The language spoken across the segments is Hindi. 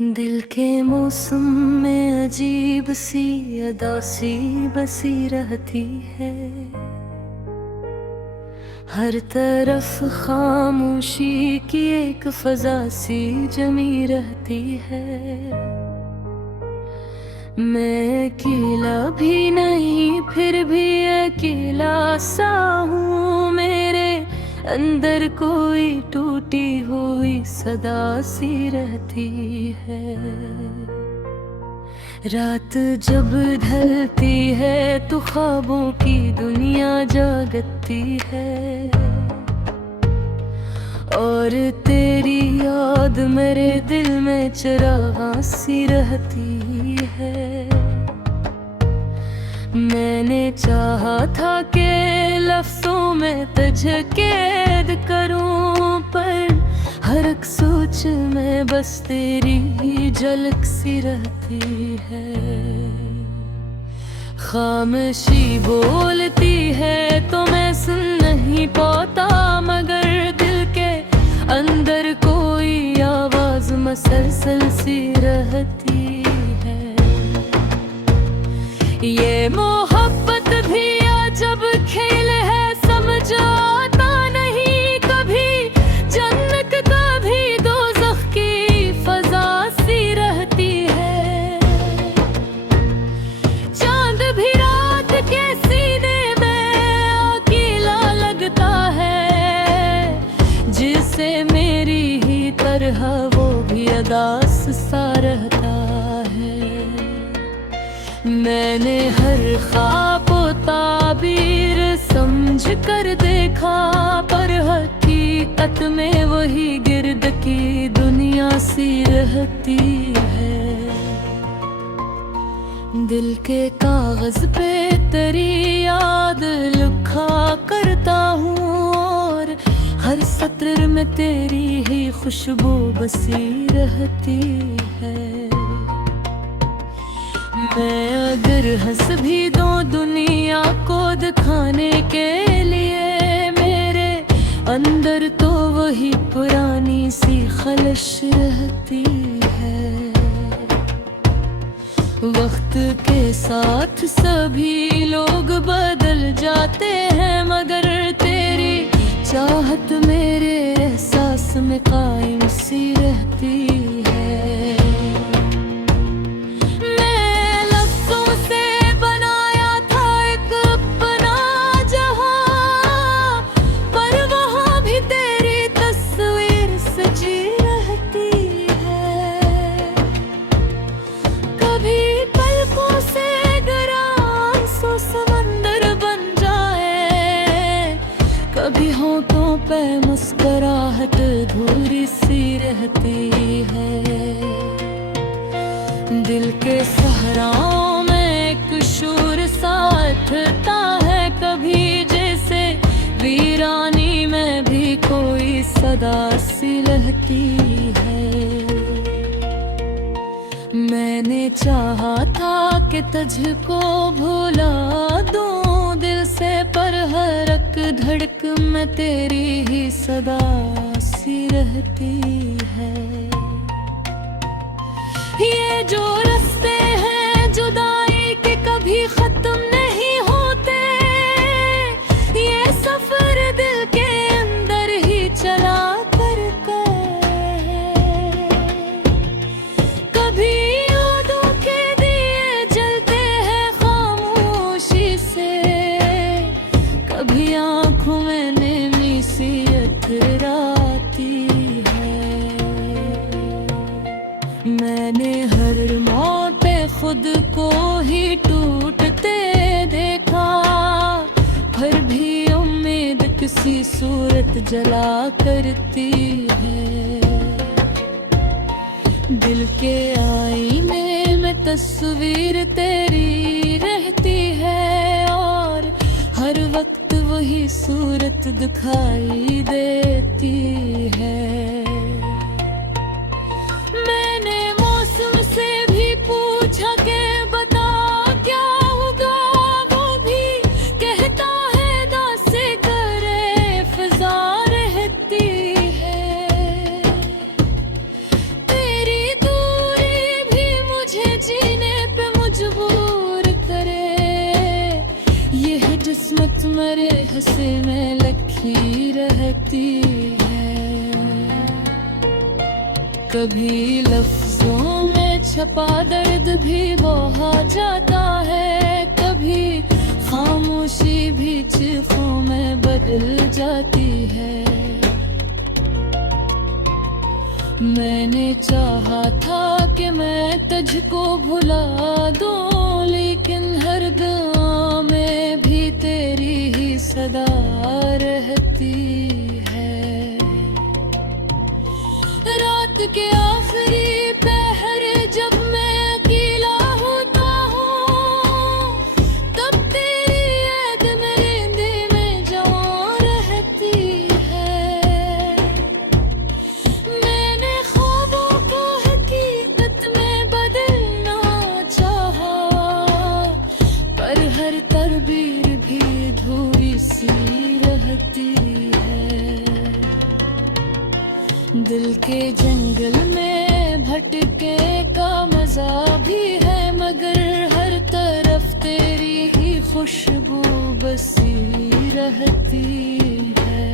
दिल के मौसम में अजीब सी अदासी बसी रहती है। हर तरफ खामोशी की एक फजा सी जमी रहती है। मैं अकेला भी नहीं फिर भी अकेला सा हूँ। मेरे अंदर कोई टूटी हुई सदा सी रहती है। रात जब ढलती है तो ख्वाबों की दुनिया जागती है और तेरी याद मेरे दिल में चरागां सी रहती है। मैंने चाहा था कि लफ्ज़ों में तुझे कैद करूं, पर हर एक सोच में बस तेरी ही झलक सी रहती है। खामोशी बोलती है तो मैं सुन नहीं पाता, मगर दिल के अंदर कोई आवाज मसलसल सी रहती है। ये मोहब्बत भी अजब खेल है, समझ आता नहीं कभी जन्नत कभी दोज़ख की फजा सी रहती है। चांद भी रात के सीने में अकेला लगता है, जिसे मेरी ही तरह वो भी अदास सा रहता है। मैंने हर ख्वाब ताबीर समझ कर देखा, पर हकीकत में वही गिर्द की दुनिया सी रहती है। दिल के कागज पे तेरी याद लिखा करता हूँ और हर सत्र में तेरी ही खुशबू बसी रहती है। मैं अगर हंस भी दूं दुनिया को दिखाने के लिए, मेरे अंदर तो वही पुरानी सी खलश रहती है। वक्त के साथ सभी लोग बदल जाते हैं, मगर तेरी चाहत मेरे एहसास में कायम सी रहती है। कभी होठों पे मुस्कुराहट धूरी सी रहती है। दिल के सहराओं में एक शूर सा उठता है, कभी जैसे वीरानी में भी कोई सदा सी लहती है। मैंने चाहा था कि तुझको भुला दूं दिल से, पर हर एक धड़क में तेरी ही सदा सी रहती है। ये जो रास्ते हैं जुदाई के कभी खत्म नहीं होते, ये सफर दिल के अंदर ही चला करता है। कभी यादों के दिए जलते हैं खामोशी से, कभी आंखों में नेमी सी अथराती है। मैंने हर मौत पे खुद को ही टूटते देखा, फिर भी उम्मीद किसी सूरत जला करती है। दिल के आईने में तस्वीर तेरी रहती है और हर वक्त वही सूरत दिखाई देती है। मैंने मौसम से भी पूछा कि बता क्या होगा, वो भी कहता है दासे करे फिजा रहती है। तेरी दूर से में लगी रहती है। कभी लफ्जों में छपा दर्द भी बहा जाता है, कभी खामोशी भी चीखों में बदल जाती है। मैंने चाहा था कि मैं तुझको भुला दूं, लेकिन हर दुआ में भी तेरी ही सदा रहती है। रात के आखिरी पहर जब मैं अकेला होता हूँ, तब तेरी याद मेरे दिल में जवां रहती है। मैंने ख्वाबों को हकीकत में बदलना चाहा, पर हर तरबीर भी अधूरी सी रहती है। दिल के जंगल में भटके का मजा भी है, मगर हर तरफ तेरी ही खुशबू बसी रहती है।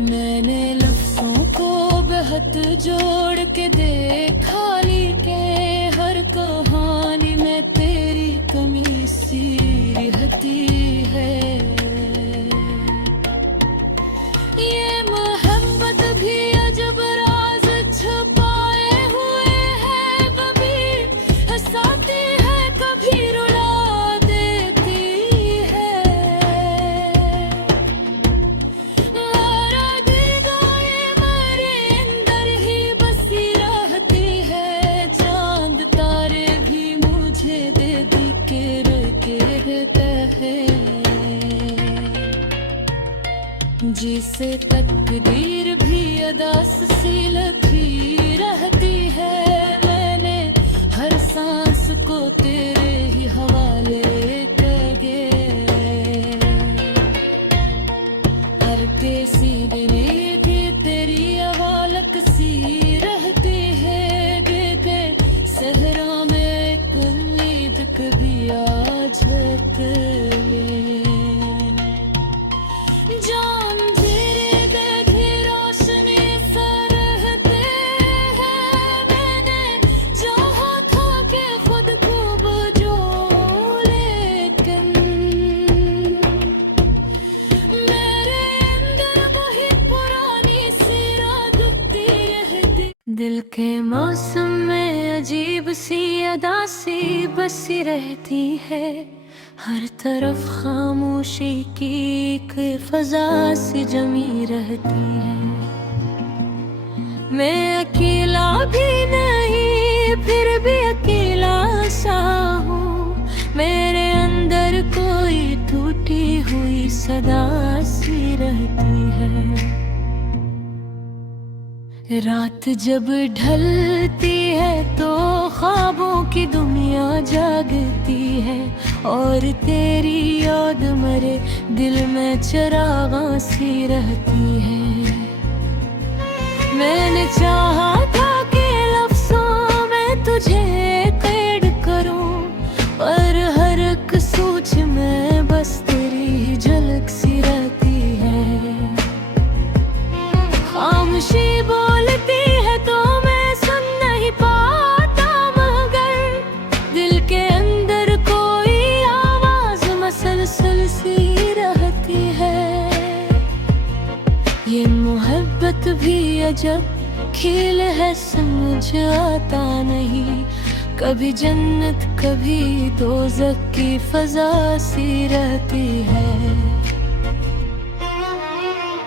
मैंने लफ्जों को बेहद जोड़ के देखा, लेकिन हर कहानी में तेरी कमी सी रहती है। ये मोहब्बत भी अजब राज छुपाए हुए है, कभी हंसाती है कभी रुला देती है। हरा दिलगाहे मेरे अंदर ही बसी रहती है, चांद तारे भी मुझे दे दी के कहे। जिसे तकदीर भी अदास सी लगी रहती है, मैंने हर सांस को तेरे ही हवाले कगे। हर कैसी दिली भी तेरी अवालक सी रहती है, के सहरा में एक उम्मीद कभी आ झकले। जान तेरे बेघी रोशनी सरहते हैं, मैंने चाहा था कि खुद को बचो, लेकिन मेरे अंदर वही पुरानी सी रात उठती रहती। दिल के मौसम में अजीब सी अदा सी बसी रहती है, हर तरफ खामोशी की एक फजा सी जमी रहती है। मैं अकेला भी नहीं, फिर भी अकेला सा हूँ, मेरे अंदर कोई टूटी हुई सदा सी रहती है। रात जब ढलती है तो ख्वाबों की दुनिया जागती है, और तेरी याद मेरे दिल में चिरागा सी रहती है। मैंने चाहा था कि लफ्जों में तुझे कैद करूं, पर हर एक सोच में बस तेरी झलक सी रहती है। खामोशी बोलती है तो मैं सुन नहीं पाता, मगर दिल के अंदर कोई आवाज मसलसल सी रहती है। ये मोहब्बत भी अजब खेल है, समझ आता नहीं, कभी जन्नत कभी दोज़ख की फजा सी रहती है।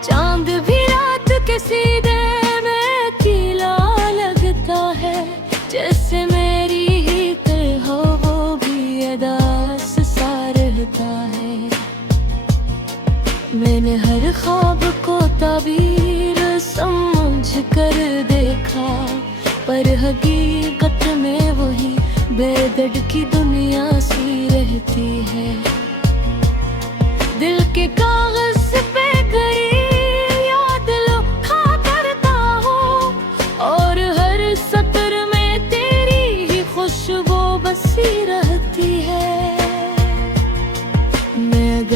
चांद भी रात के सीधे में अकेला लगता है, जैसे मेरी ही तरह वो भी अदास सा रहता है। मैंने हर ख्वाब को ताबीर समझ कर देखा, पर हकीकत में वही बेदर्द की दुनिया सी रहती है। दिल के कागज पे गई याद लिखा करता हूँ, और हर सत्र में तेरी ही खुशबू बसी रहती है। मैं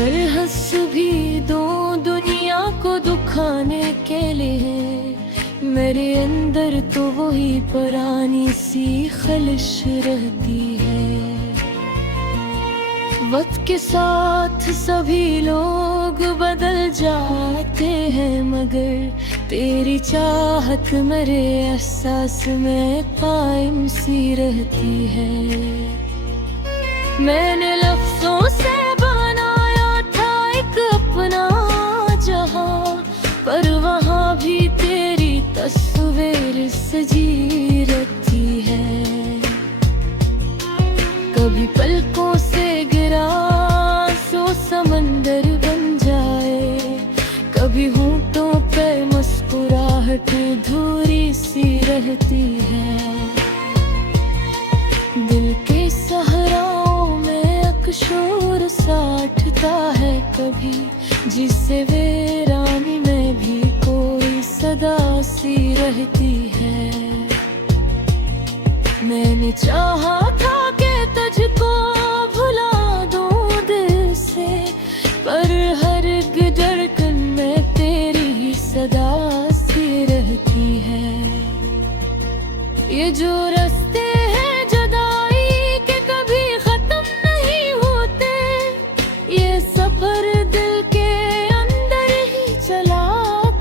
मेरे अंदर तो वही पुरानी सी खलिश रहती है। वक्त के साथ सभी लोग बदल जाते हैं, मगर तेरी चाहत मेरे एहसास में कायम सी रहती है। मैंने लफ्जों से बनाया था एक अपना जहां, पर वहां भी तेरी तस्वीर सजी रहती है। कभी पलकों से गिरा सो समंदर बन जाए, कभी होंठों पे मुस्कुराहट धूरी सी रहती है। दिल के सहराओं में अकशोर साठता है कभी, जिससे वीरानी में भी कोई सदा सी रहती है। मैंने चाहा था कि तुझको भुला दूं दिल से, पर हर धड़कन में तेरी ही सदा सी रहती है। ये जो रास्ते हैं जुदाई के कभी खत्म नहीं होते, ये सफर दिल के अंदर ही चला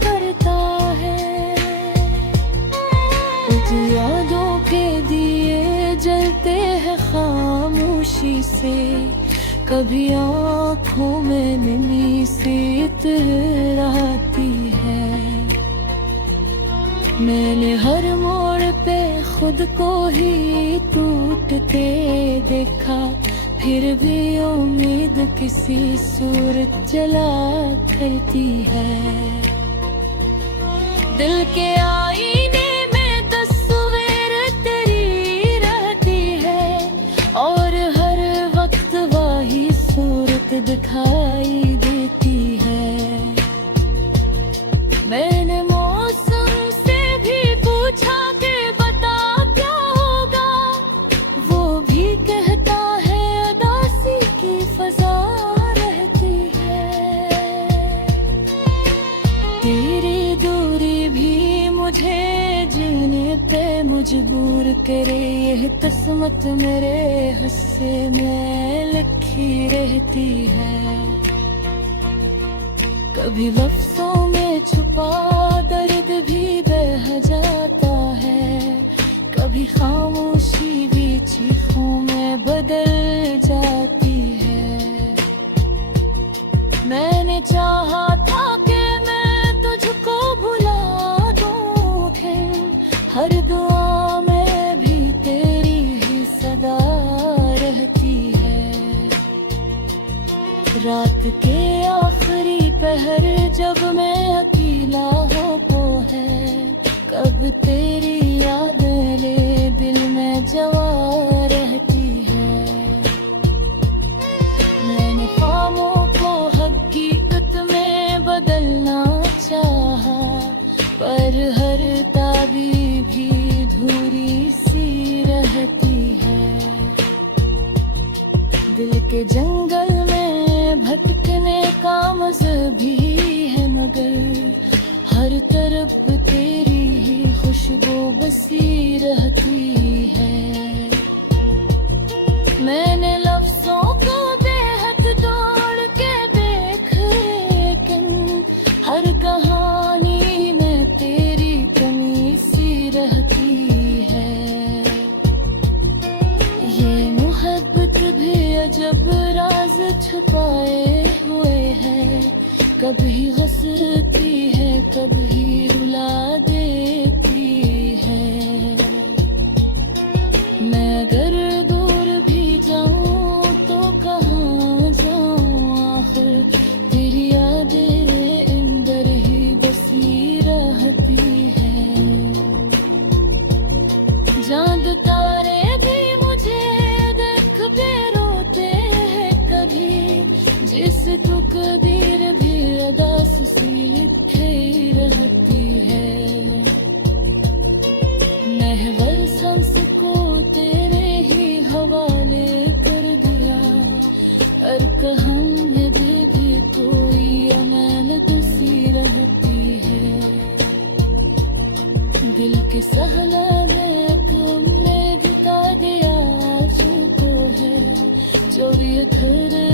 करता है। कुछ यादों के दिए जलते हैं खामोशी से, कभी आँखों में नमी सी इतराती है। मैंने हर मोड़ पे खुद को ही टूटते देखा, फिर भी उम्मीद किसी सूरत जला करती है। दिल के आईने में तस्वीर तेरी रहती है, और हर वक्त वही सूरत दिखाई देती है। मैंने मौसम से भी पूछा कि बता क्या होगा, वो भी कहता है उदासी की फजा रहती है। तेरी दूरी भी मुझे जीने पे मजबूर करे, यह किस्मत मेरे हिस्से में लिखी रहती है। कभी लफ्जों में छुपा दर्द भी बह जाता है, कभी खामोशी भी चीखों में बदल जाती है। मैंने चाहा था कि मैं तुझको भुला दूं, फिर हर दुआ में भी तेरी ही सदा रहती है। रात के आखिरी पहर जब मैं अकेला होता है, कब तेरी यादें ले दिल में जवा रहती है। मैंने ख्वाबों को हकीकत में बदलना चाहा, पर हर ताबीर भी धूरी सी रहती है। दिल के जंगल में भटकने का मज़ा भी है, मगर हर तरफ तेरी ही खुशबू बसी रहती है। मैंने लफ्जों को बेहद दौड़ के देख, लेकिन हर कहानी में तेरी कमी सी रहती है। ये मोहब्बत भी अजब राज छुपाए हुए है, कभी हंसती है कभी रुला देती है। मैं अगर दूर भी जाऊं तो कहाँ जाऊं, आखिर तेरी यादें अंदर ही बसी रहती है। चांद तारे भी मुझे देख के रोते हैं कभी, जिस तकदीर भी अदास सी लिखे रहती है। महवल सांस को तेरे ही हवाले कर दिया, हर कहां में दिल भी कोई अमानत सी रहती है। सहना में मेघता दिया आज को है जो भी घर